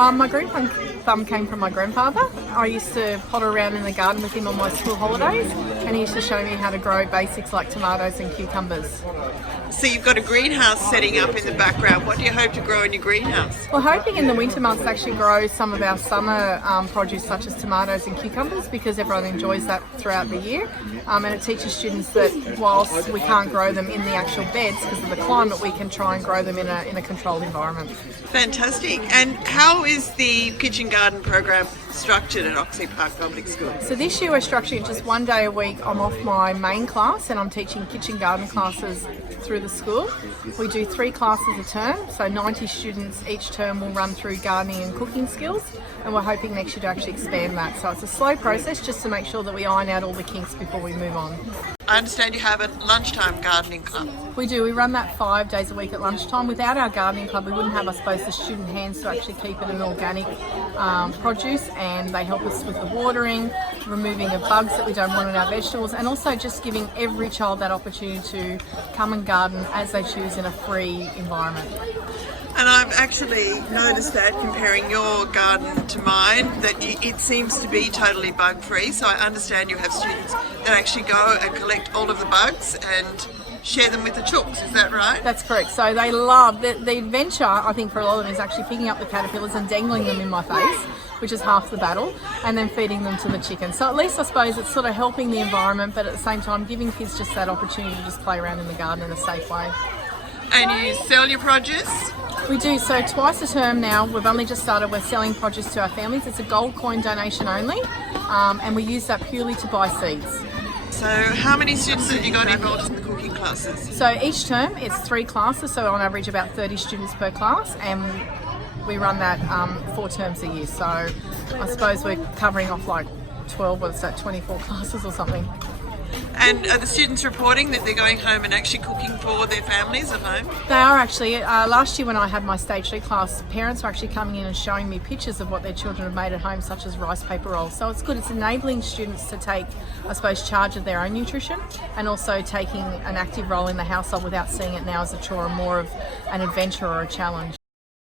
My green thumb came from my grandfather. I used to potter around in the garden with him on my school holidays, and he used to show me how to grow basics like tomatoes and cucumbers. So you've got a greenhouse setting up in the background. What do you hope to grow in your greenhouse? We're hoping in the winter months to actually grow some of our summer produce such as tomatoes and cucumbers, because everyone enjoys that throughout the year, and it teaches students that whilst we can't grow them in the actual beds because of the climate, we can try and grow them in a controlled environment. Fantastic. And how is the kitchen garden program structured at Oxley Park Public School? So this year we're structuring it just one day a week. I'm off my main class and I'm teaching kitchen garden classes through the school. We do 3 classes a term, so 90 students each term will run through gardening and cooking skills, and we're hoping next year to actually expand that. So it's a slow process just to make sure that we iron out all the kinks before we move on. I understand you have a lunchtime gardening club. We do. We run that 5 days a week at lunchtime. Without our gardening club, we wouldn't have, I suppose, the student hands to actually keep it an organic produce, and they help us with the watering, removing of bugs that we don't want in our vegetables, and also just giving every child that opportunity to come and garden as they choose in a free environment. And I've actually noticed that, comparing your garden to mine, that it seems to be totally bug-free. So I understand you have students that actually go and collect all of the bugs and share them with the chooks, is that right? That's correct. So they love, the adventure, I think, for a lot of them is actually picking up the caterpillars and dangling them in my face, which is half the battle, and then feeding them to the chickens. So at least I suppose it's sort of helping the environment, but at the same time giving kids just that opportunity to just play around in the garden in a safe way. And you sell your produce? We do. So twice a term now, we've only just started, we're selling produce to our families. It's a gold coin donation only, and we use that purely to buy seeds. So how many students have you got involved in the cooking classes? So each term it's 3 classes, so on average about 30 students per class, and we run that 4 terms a year. So I suppose we're covering off like 24 classes or something. And are the students reporting that they're going home and actually cooking for their families at home? They are actually. Last year when I had my stage 3 class, parents were actually coming in and showing me pictures of what their children have made at home, such as rice paper rolls. So it's good. It's enabling students to take, I suppose, charge of their own nutrition, and also taking an active role in the household without seeing it now as a chore and more of an adventure or a challenge.